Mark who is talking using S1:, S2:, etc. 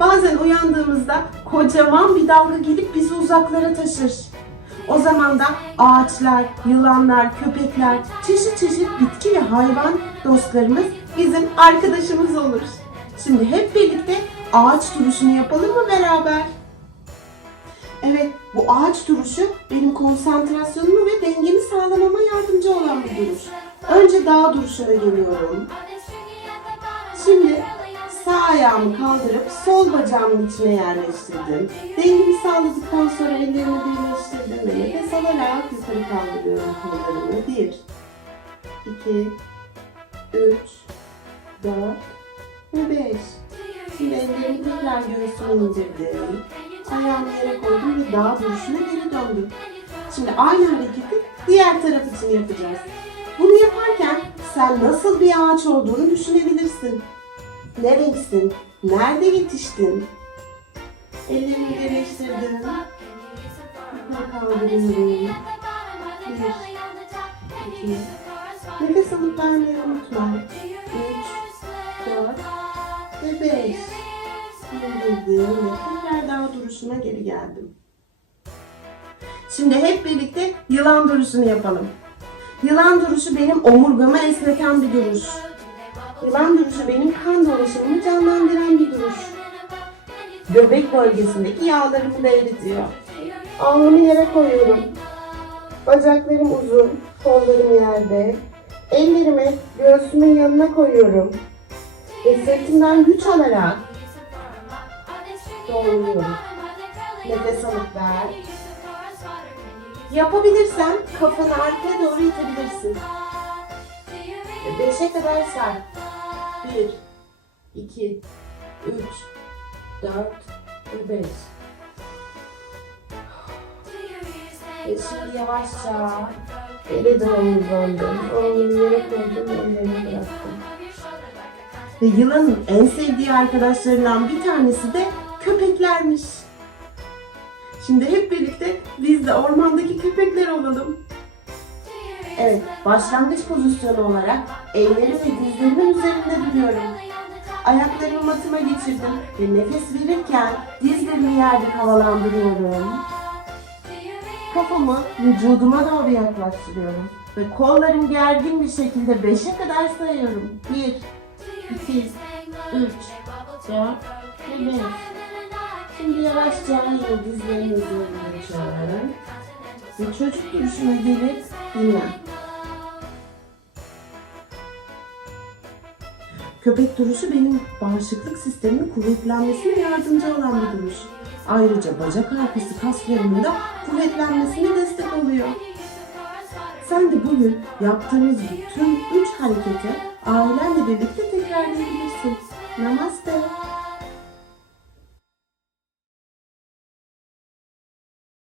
S1: Bazen uyandığımızda kocaman bir dalga gelip bizi uzaklara taşır. O zaman da ağaçlar, yılanlar, köpekler, çeşit çeşit bitki ve hayvan dostlarımız bizim arkadaşımız olur. Şimdi hep birlikte ağaç duruşunu yapalım mı beraber? Evet, bu ağaç duruşu benim konsantrasyonumu ve dengemi sağlamama yardımcı olan bir duruş. Önce dağ duruşuna geliyorum. Şimdi sağ ayağımı kaldırıp sol bacağımın içine yerleştirdim. Dengemi sağladıktan sonra ellerimi birleştirdim ve nefes alarak yukarı kaldırıyorum kollarımı. Bir, iki, üç, dört ve beş. Şimdi ellerimi tekrar göğsüme indirdim. Ayağımı yere koydum ve dağ duruşuna geri döndüm. Şimdi aynı hareketi diğer taraf için yapacağız. Bunu yaparken sen nasıl bir ağaç olduğunu düşünebilirsin. Ne renksin? Nerede yetiştin? Ellerimi birleştirdim. Yukarı kaldırıyorum. Bir, iki, nefes alıp vermeyi unutma. Üç, dört ve beş. İndirdim ve tekrar dağ duruşuna geri geldim. Şimdi hep birlikte yılan duruşunu yapalım. Yılan duruşu benim omurgamı esneten bir duruş. Yılan duruşu benim kan dolaşımımı canlandıran bir duruş. Göbek bölgesindeki yağlarımı da eritiyor. Alnımı yere koyuyorum. Bacaklarım uzun, kollarım yerde. Ellerimi göğsümün yanına koyuyorum. Ve güç alarak doğruluyorum. Nefes alıp ver. Yapabilirsen kafanı arkaya doğru itebilirsin. Beşe kadar sar. 1, 2, 3, 4 ve 5. Ve şimdi yavaşça ele doğru uzandım. Ellerimi yere koydum, ellerimi bıraktım. Ve yılanın en sevdiği arkadaşlarından bir tanesi de köpeklermiş. Şimdi hep birlikte biz de ormandaki köpekler olalım. Evet, başlangıç pozisyonu olarak ellerim ve dizlerimin üzerinde duruyorum. Ayaklarımı matıma geçirdim ve nefes verirken dizlerimi yerde havalandırıyorum. Kafamı vücuduma doğru yaklaştırıyorum. Ve kollarım gergin bir şekilde beşe kadar sayıyorum. Bir, iki, üç, dört ve beş. Şimdi yavaşça yine dizlerimin üzerine geçiyorum. Ve çocuk duruşuna gelip dinlen. Köpek duruşu benim bağışıklık sistemimin kuvvetlenmesine yardımcı olan bir duruş. Ayrıca bacak arkası kaslarımın da kuvvetlenmesine destek oluyor. Sen de bugün yaptığımız bütün üç hareketi ailenle birlikte tekrarlayabilirsin. Namaste.